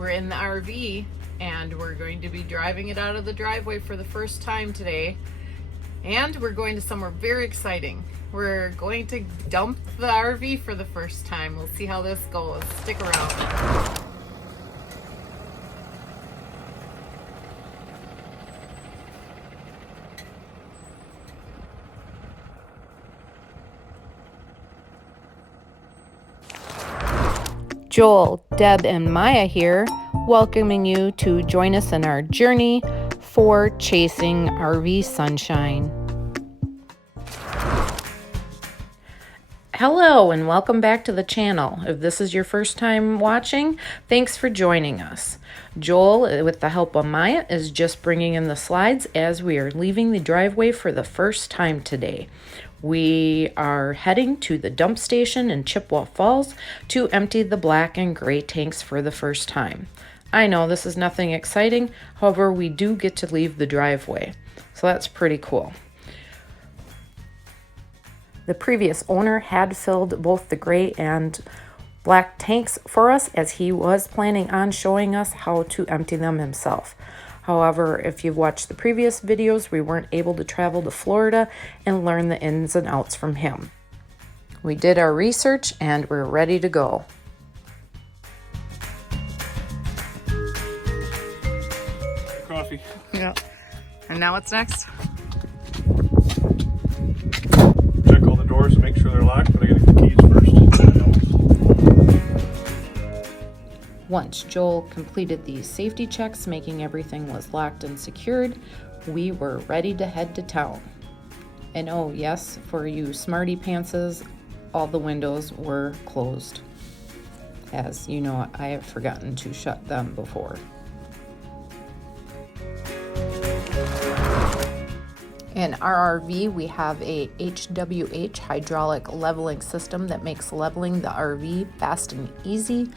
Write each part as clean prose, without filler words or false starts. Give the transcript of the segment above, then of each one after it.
We're in the RV and we're going to be driving it out of the driveway for the first time today. And we're going to somewhere very exciting. We're going to dump the RV for the first time. We'll see how this goes. Stick around. Joel, Deb, and Maya here, welcoming you to join us in our journey for chasing RV sunshine. Hello and welcome back to the channel. If this is your first time watching, thanks for joining us. Joel, with the help of Maya, is just bringing in the slides as we are leaving the driveway for the first time today. We are heading to the dump station in Chippewa Falls to empty the black and gray tanks for the first time. I know this is nothing exciting, however, we do get to leave the driveway, so that's pretty cool. The previous owner had filled both the gray and black tanks for us as he was planning on showing us how to empty them himself. However, if you've watched the previous videos, we weren't able to travel to Florida and learn the ins and outs from him. We did our research and we're ready to go. Coffee. Yeah. And now what's next? Check all the doors and make sure they're locked, but I gotta get the keys first. Once Joel completed these safety checks, making everything was locked and secured, we were ready to head to town. And oh yes, for you smarty pantses, all the windows were closed. As you know, I have forgotten to shut them before. In our RV, we have a HWH hydraulic leveling system that makes leveling the RV fast and easy,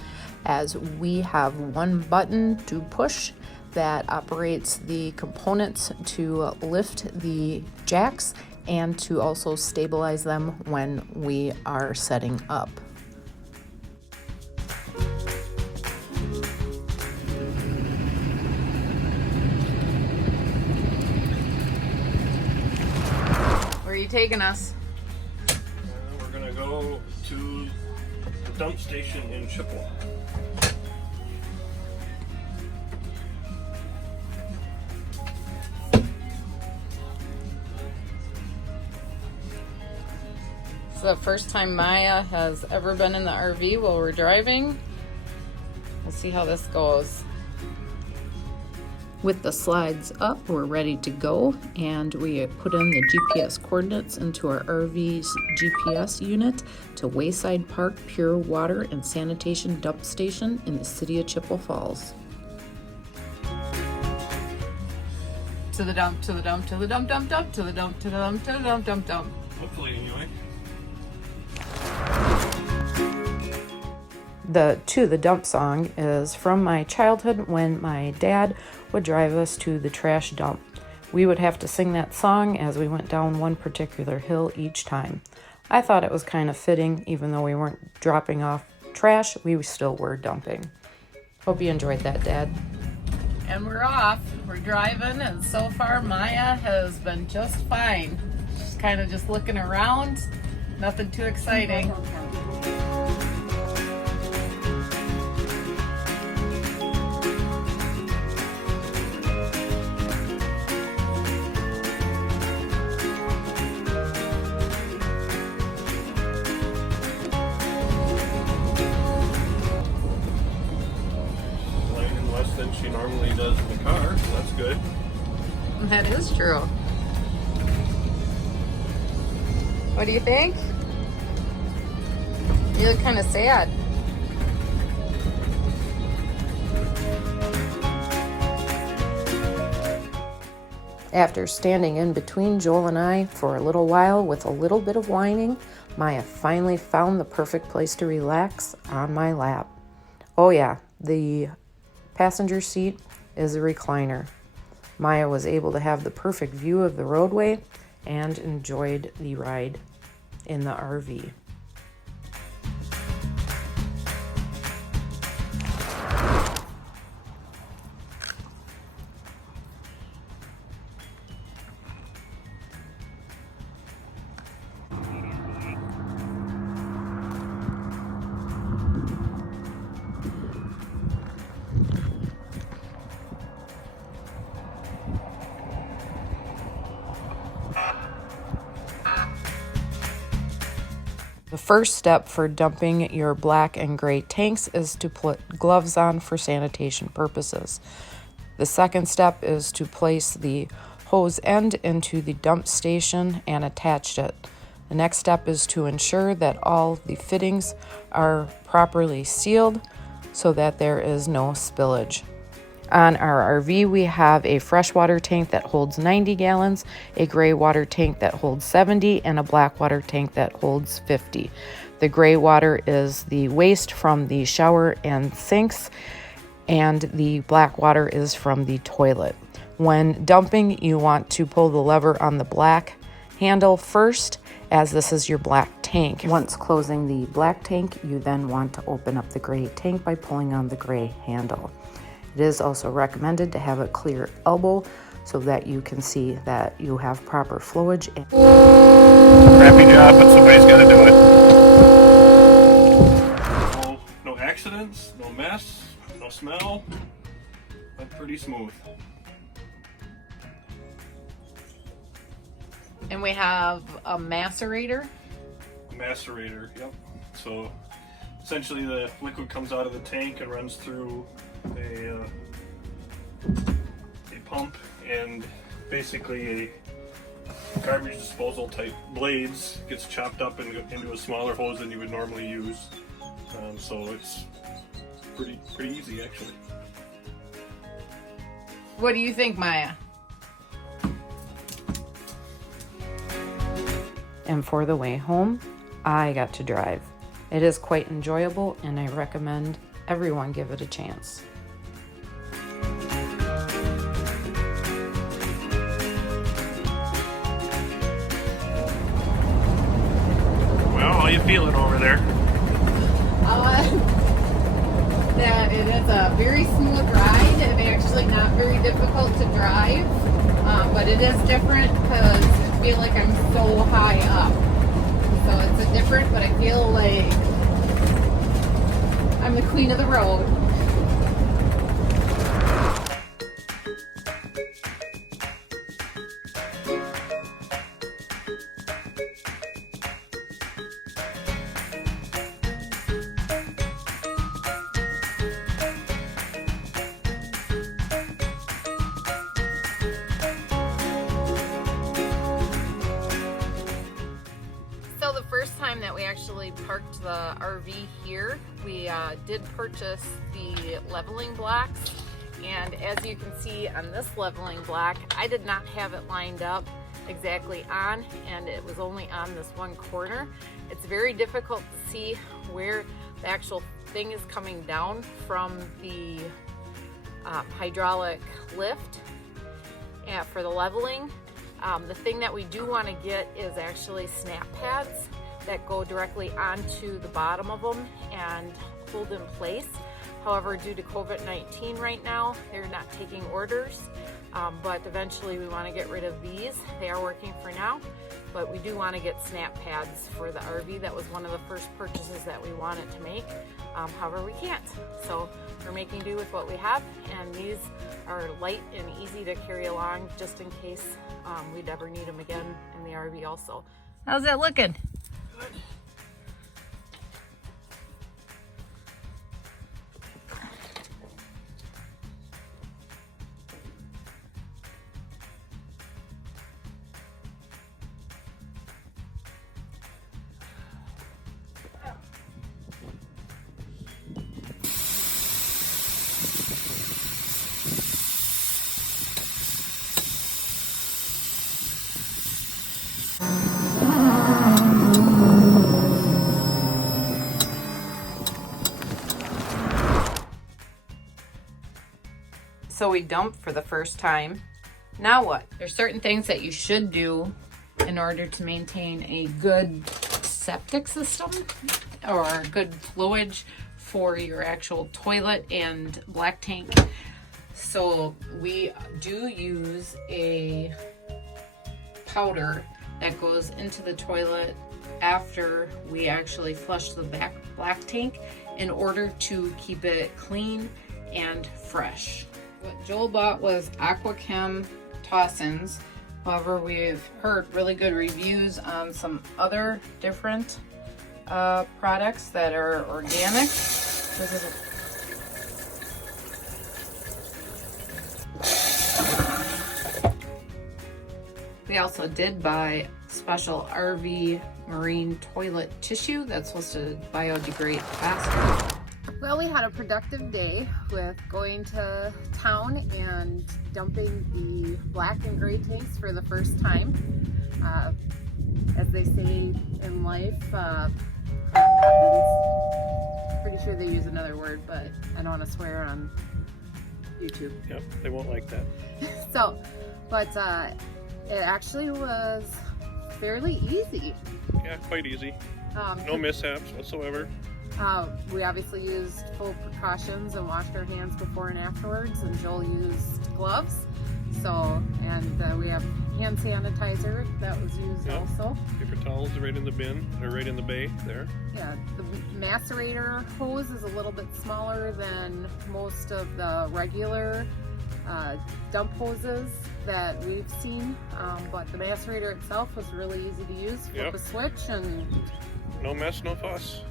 as we have one button to push that operates the components to lift the jacks and to also stabilize them when we are setting up. Where are you taking us? We're gonna go to the dump station in Chippewa. It's the first time Maya has ever been in the RV while we're driving. We'll see how this goes. With the slides up, we're ready to go, and we put in the GPS coordinates into our RV's GPS unit to Wayside Park Pure Water and Sanitation Dump Station in the city of Chippewa Falls. To the dump, to the dump, to the dump, dump, dump, to the dump, to the dump, to the dump, dump, dump. Hopefully, anyway. The To the Dump song is from my childhood when my dad would drive us to the trash dump. We would have to sing that song as we went down one particular hill each time. I thought it was kind of fitting, even though we weren't dropping off trash, we still were dumping. Hope you enjoyed that, Dad. And we're off. We're driving, and so far Maya has been just fine. She's kind of just looking around. Nothing too exciting. Than she normally does in the car, so that's good. That is true. What do you think? You look kind of sad. After standing in between Joel and I for a little while with a little bit of whining, Maya finally found the perfect place to relax on my lap. Oh yeah, the passenger seat is a recliner. Maya was able to have the perfect view of the roadway and enjoyed the ride in the RV. The first step for dumping your black and gray tanks is to put gloves on for sanitation purposes. The second step is to place the hose end into the dump station and attach it. The next step is to ensure that all the fittings are properly sealed so that there is no spillage. On our RV, we have a freshwater tank that holds 90 gallons, a gray water tank that holds 70, and a black water tank that holds 50. The gray water is the waste from the shower and sinks, and the black water is from the toilet. When dumping, you want to pull the lever on the black handle first, as this is your black tank. Once closing the black tank, you then want to open up the gray tank by pulling on the gray handle. It is also recommended to have a clear elbow so that you can see that you have proper flowage. Crappy job, but somebody's got to do it. No accidents, no mess, no smell. Went pretty smooth. And we have a macerator. Macerator, yep. So essentially the liquid comes out of the tank and runs through a pump, and basically a garbage disposal type blades gets chopped up into a smaller hose than you would normally use. So it's pretty easy actually. What do you think, Maya? And for the way home, I got to drive. It is quite enjoyable, and I recommend everyone give it a chance. Well, how you feeling over there? That it is a very smooth ride and actually not very difficult to drive, but it is different because I feel like I'm so high up. So it's a different, but I feel like I'm the queen of the road. So the first time that we actually parked the RV here, we did purchase the leveling blocks, and as you can see on this leveling block, I did not have it lined up exactly on, and it was only on this one corner. It's very difficult to see where the actual thing is coming down from the hydraulic lift for the leveling. The thing that we do want to get is actually snap pads that go directly onto the bottom of them and hold in place. However, due to COVID-19 right now, they're not taking orders, but eventually we want to get rid of these. They are working for now, but we do want to get snap pads for the RV. That was one of the first purchases that we wanted to make. However, we can't. So we're making do with what we have, and these are light and easy to carry along just in case we'd ever need them again in the RV also. How's that looking? Good. So we dumped for the first time. Now what? There's certain things that you should do in order to maintain a good septic system or good flowage for your actual toilet and black tank. So we do use a powder that goes into the toilet after we actually flush the black tank in order to keep it clean and fresh. What Joel bought was AquaChem Tossins. However, we've heard really good reviews on some other different products that are organic. This is we also did buy special RV marine toilet tissue that's supposed to biodegrade faster. Well, we had a productive day with going to town and dumping the black and gray tanks for the first time. As they say in life, crap happens. Pretty sure they use another word, but I don't want to swear on YouTube. Yep, they won't like that. So, but it actually was fairly easy. Yeah, quite easy. No mishaps whatsoever. We obviously used full precautions and washed our hands before and afterwards, and Joel used gloves. So, and we have hand sanitizer that was used also. Paper towels right in the bin, or right in the bay there. Yeah, the Macerator hose is a little bit smaller than most of the regular dump hoses that we've seen, but the Macerator itself was really easy to use. Flip a switch and no mess, no fuss.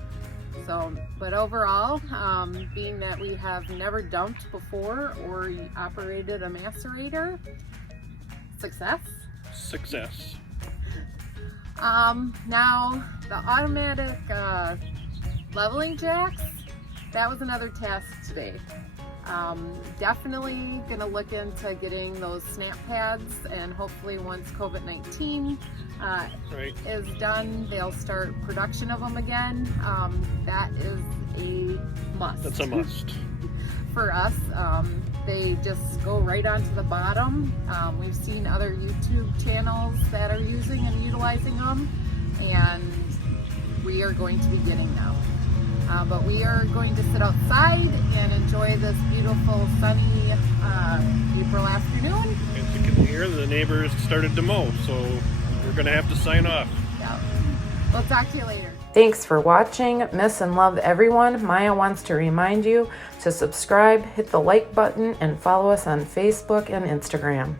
So, but overall, being that we have never dumped before or operated a Macerator, success. Success. Now the automatic leveling jacks, that was another task today. Definitely gonna look into getting those snap pads, and hopefully once COVID-19 is done, they'll start production of them again. That is a must. That's a must. For us, they just go right onto the bottom. We've seen other YouTube channels that are using and utilizing them, and we are going to be getting them. But we are going to sit outside and enjoy this beautiful sunny April afternoon. As you can hear, the neighbors started to mow, so we're going to have to sign off. Yeah. We'll talk to you later. Thanks for watching. Miss and love everyone. Maya wants to remind you to subscribe, hit the like button, and follow us on Facebook and Instagram.